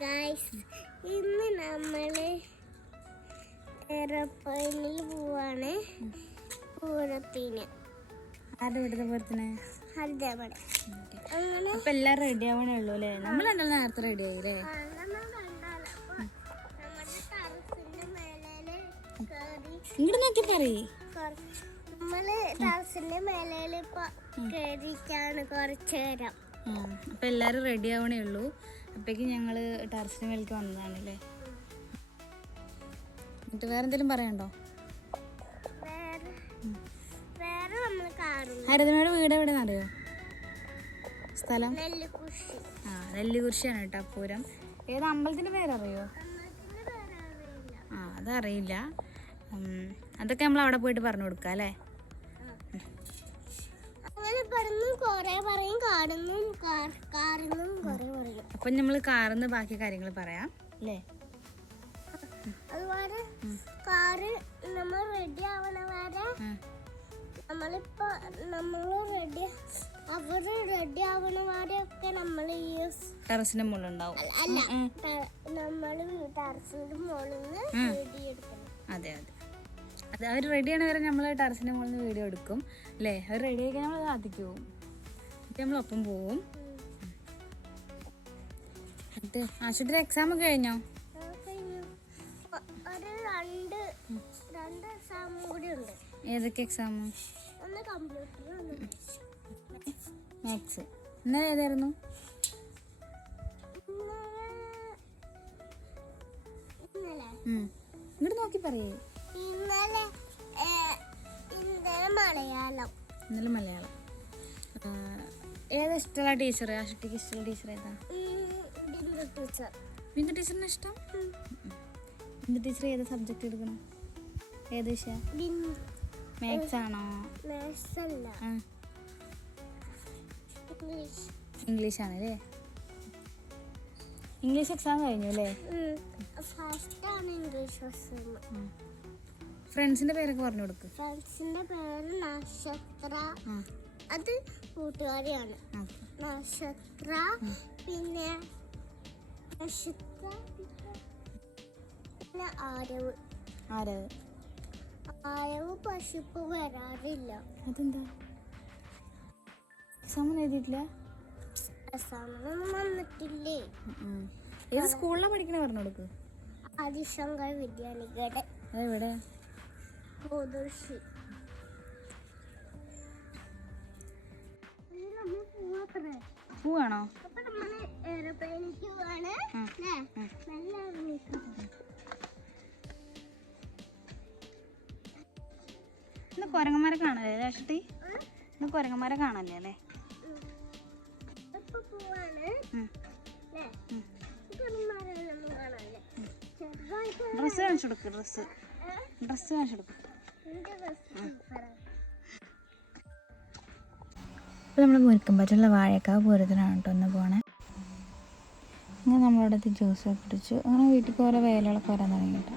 Guys ഇന്ന് നമ്മൾ എറപ്പള്ളി പോവാണ്. പൂരത്തിന്. ആരുടെ വീട്ടിലെ പൂരത്തിന്? ഹരിതമടെ അങ്ങനെ അപ്പൊ എല്ലാം റെഡി ആവണേ ഉള്ളൂ അല്ലേ? നമ്മൾ രണ്ടാളും നേരത്തെ റെഡി ആയില്ലേ നമ്മൾ ഇങ്ങോട്ട് നോക്കി പറയേ. നമ്മൾ ടെറസിന്റെ മേലേൽ ഇപ്പൊ കേറിയിട്ടാണ് കുറച്ച് നേരം. അപ്പൊ എല്ലാരും റെഡി ആവണേ ഉള്ളൂ. അപ്പേക്ക് ഞങ്ങൾ ടെറസിന് മേലേക്ക് വന്നതാണല്ലേ? എന്നിട്ട് വേറെ എന്തെങ്കിലും പറയണ്ടോ ഹരിതമയുടെ വീട് എവിടെയെന്ന് അറിയോ? സ്ഥലം? ആ നെല്ലികുറിശിയാണ് കേട്ടോ പൂരം. ഏത് അമ്പലത്തിന്റെ പേരറിയോ? ആ അതറിയില്ല. അതൊക്കെ നമ്മൾ അവിടെ പോയിട്ട് പറഞ്ഞു കൊടുക്കാം അല്ലേ? കൊറേ പറയും കാടുന്നും കാറിന്നും കൊറേ പറയും. അപ്പൊ നമ്മൾ കാറിന്ന് ബാക്കി കാര്യങ്ങൾ പറയാം. അല്ലേ അതുപോലെ കാറ് നമ്മൾ റെഡി ആവണ വരെ നമ്മളിപ്പോ നമ്മൾ റെഡി അവർ റെഡി ആവണ വരെ ഒക്കെ നമ്മൾ ഈ ടെറസിന്റെ മുകളിലുണ്ടാവും അല്ല, നമ്മൾ ടെറസിന്റെ മുകളിൽ നിന്ന് വീഡിയോ എടുക്കണം. അതെ അതെ. അത് അവർ റെഡിയാണ് വരെ നമ്മൾ ടെറസിന്റെ മുകളിൽ നിന്ന് വീഡിയോ എടുക്കും അല്ലേ? അവർ റെഡി ആയി നമ്മൾ ആദ്യക്ക് നമ്മൾ ഒപ്പം പോവും. എന്നിട്ട് ആശുപത്രി എക്സാം ഒക്കെ കഴിഞ്ഞോ? ഏതൊക്കെ എക്സാം മാത്സ് ഇന്നലെ ഏതായിരുന്നു ഇങ്ങോട്ട് നോക്കി പറയേ. മലയാളം. ഇന്നലെ മലയാളം. ഏതാ ഇഷ്ടമുള്ള ടീച്ചർ ആശുട്ടിക്ക് ഇഷ്ടമുള്ള ടീച്ചർ ഏതാ? ടീച്ചർ. ബിന്ദു ടീച്ചറിന് ഇഷ്ടം? ബിന്ദു ടീച്ചർ ഏത് സബ്ജക്റ്റ് എടുക്കണം? ഏത് വിഷയം? മാത്സ് ആണോ? ഇംഗ്ലീഷ് ആണ് അല്ലേ? ഇംഗ്ലീഷ് എക്സാം കഴിഞ്ഞു അല്ലേ? ഫസ്റ്റ് ആണ് ഇംഗ്ലീഷ് ഫ്രണ്ട്സിന്റെ പേരൊക്കെ പറഞ്ഞു കൊടുക്ക്. ഫ്രണ്ട്സിന്റെ പേര് നക്ഷത്ര. അത് കൂട്ടുകാരിയാണ്. നക്ഷത്ര പിന്നെ നക്ഷത്ര പിന്നെ ആരവ്. ആരാ ആരവ് പശുപ്പ് വരാറില്ല. അതെന്താ? എക്സാം ഒന്നും എഴുതിയിട്ടില്ല? എക്സാമിനൊന്നും വന്നിട്ടില്ലേ. ഏത് സ്കൂളിലാണ് പഠിക്കണ പറഞ്ഞു കൊടുക്ക്. ആദിശങ്കർ വിദ്യാനികയുടെ അതെവിടെ? ബോധർഷി പൂവാണോ. ഇന്ന് കുരങ്ങന്മാരെ കാണല്ലേ രാഷ്ട്രീ. ഇന്ന് കുരങ്ങന്മാരെ കാണല്ലേ അല്ലേ? ഡ്രസ്സ് കാണിച്ചു കൊടുക്ക് ഡ്രസ്സ്. ഡ്രസ്സ് കാണിച്ചു കൊടുക്ക്. ഇപ്പോൾ നമ്മൾ മുരിക്കുമ്പറ്റുള്ള വാഴക്കാവ് പൂരത്തിനാണ് കേട്ടോ ഒന്ന് പോണേ. അങ്ങനെ നമ്മളവിടെ ജ്യൂസ് കുടിച്ചു. അങ്ങനെ വീട്ടിൽ ഓരോ വേലകളൊക്കെ വരാൻ തുടങ്ങി കേട്ടോ